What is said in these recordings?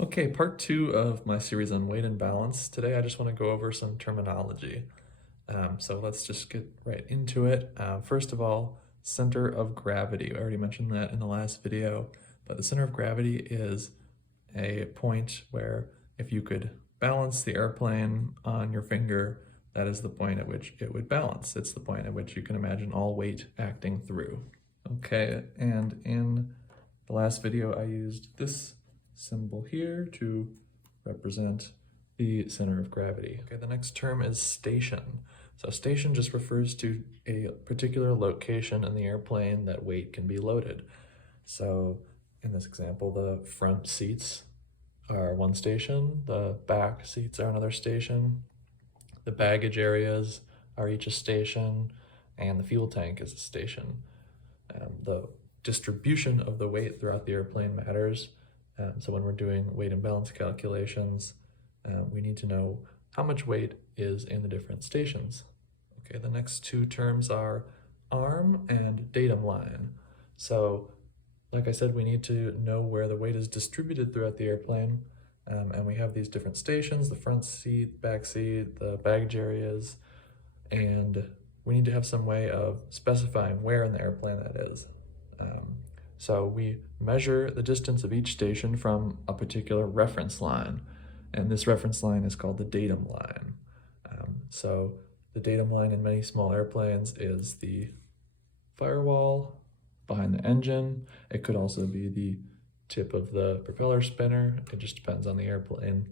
Okay, part two of my series on weight and balance. Today I just want to go over some terminology. So let's just get right into it. First of all, center of gravity. I already mentioned that in the last video, but the center of gravity is a point where if you could balance the airplane on your finger, that is the point at which it would balance. It's the point at which you can imagine all weight acting through. Okay, and in the last video I used this symbol here to represent the center of gravity. Okay, the next term is station. So station just refers to a particular location in the airplane that weight can be loaded. So in this example, the front seats are one station, the back seats are another station, the baggage areas are each a station, and the fuel tank is a station. The distribution of the weight throughout the airplane matters. So when we're doing weight and balance calculations, we need to know how much weight is in the different stations. Okay, the next two terms are arm and datum line. So like I said, we need to know where the weight is distributed throughout the airplane. And we have these different stations, the front seat, back seat, the baggage areas, and we need to have some way of specifying where in the airplane that is. So we measure the distance of each station from a particular reference line, and this reference line is called the datum line. So the datum line in many small airplanes is the firewall behind the engine. It could also be the tip of the propeller spinner. It just depends on the airplane.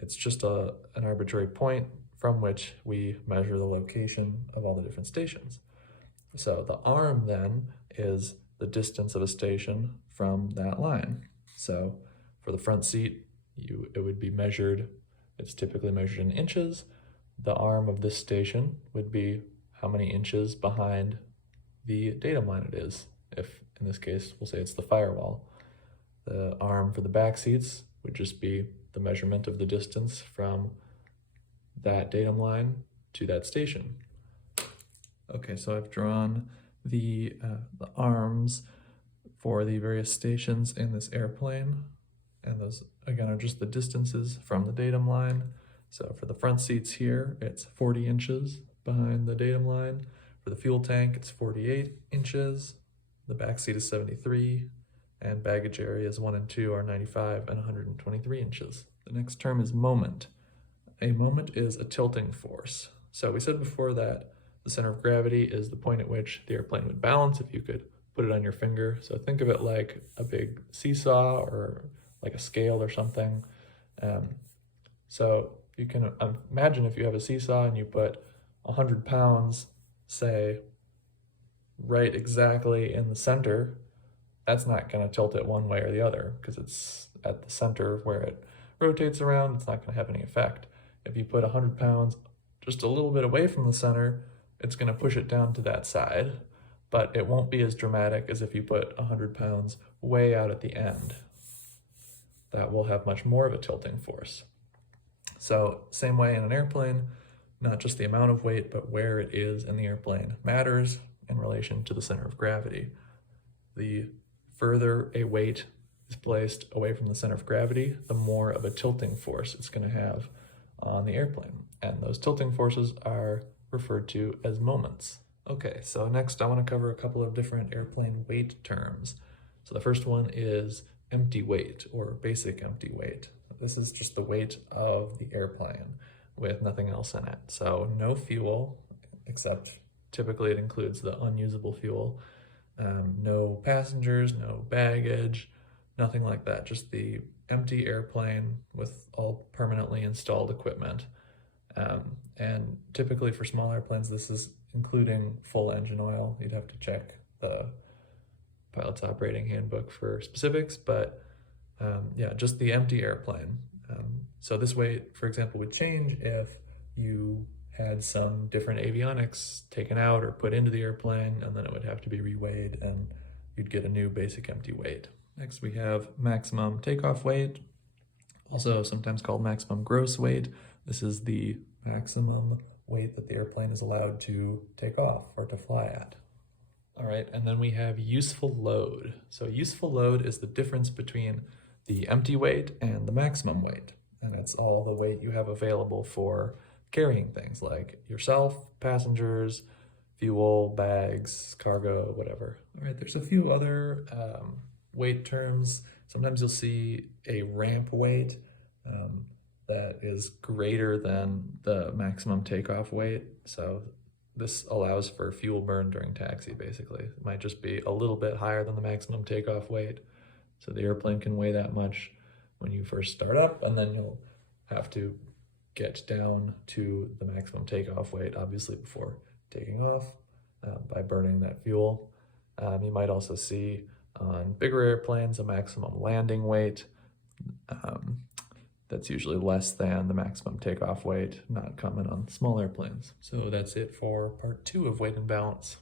It's just an arbitrary point from which we measure the location of all the different stations. So the arm then is the distance of a station from that line. So for the front seat, it would be measured, it's typically measured in inches. The arm of this station would be how many inches behind the datum line it is. If in this case, we'll say it's the firewall. The arm for the back seats would just be the measurement of the distance from that datum line to that station. Okay, so I've drawn the arms for the various stations in this airplane, and those again are just the distances from the datum line. So for the front seats here, it's 40 inches behind the datum line. For the fuel tank, it's 48 inches. The back seat is 73, and baggage areas 1 and 2 are 95 and 123 inches. The next term is moment. A moment is a tilting force. So we said before that the center of gravity is the point at which the airplane would balance if you could put it on your finger. So think of it like a big seesaw or like a scale or something. So you can imagine if you have a seesaw and you put 100 pounds, say, right exactly in the center, that's not going to tilt it one way or the other because it's at the center where it rotates around. It's not going to have any effect. If you put 100 pounds just a little bit away from the center, it's going to push it down to that side, but it won't be as dramatic as if you put 100 pounds way out at the end. That will have much more of a tilting force. So same way in an airplane, not just the amount of weight, but where it is in the airplane matters in relation to the center of gravity. The further a weight is placed away from the center of gravity, the more of a tilting force it's going to have on the airplane. And those tilting forces are referred to as moments. Okay, so next I want to cover a couple of different airplane weight terms. So the first one is empty weight or basic empty weight. This is just the weight of the airplane with nothing else in it. So no fuel, except typically it includes the unusable fuel. No passengers, no baggage, nothing like that. Just the empty airplane with all permanently installed equipment. And typically for small airplanes, this is including full engine oil. You'd have to check the pilot's operating handbook for specifics, but yeah, just the empty airplane. So this weight, for example, would change if you had some different avionics taken out or put into the airplane, and then it would have to be reweighed and you'd get a new basic empty weight. Next we have maximum takeoff weight, also sometimes called maximum gross weight. This is the maximum weight that the airplane is allowed to take off or to fly at. All right, and then we have useful load. So useful load is the difference between the empty weight and the maximum weight. And it's all the weight you have available for carrying things like yourself, passengers, fuel, bags, cargo, whatever. All right, there's a few other weight terms. Sometimes you'll see a ramp weight that is greater than the maximum takeoff weight. So this allows for fuel burn during taxi, basically. It might just be a little bit higher than the maximum takeoff weight. So the airplane can weigh that much when you first start up, and then you'll have to get down to the maximum takeoff weight, obviously, before taking off by burning that fuel. You might also see on bigger airplanes a maximum landing weight. That's usually less than the maximum takeoff weight, not common on small airplanes. So that's it for part 2 of weight and balance.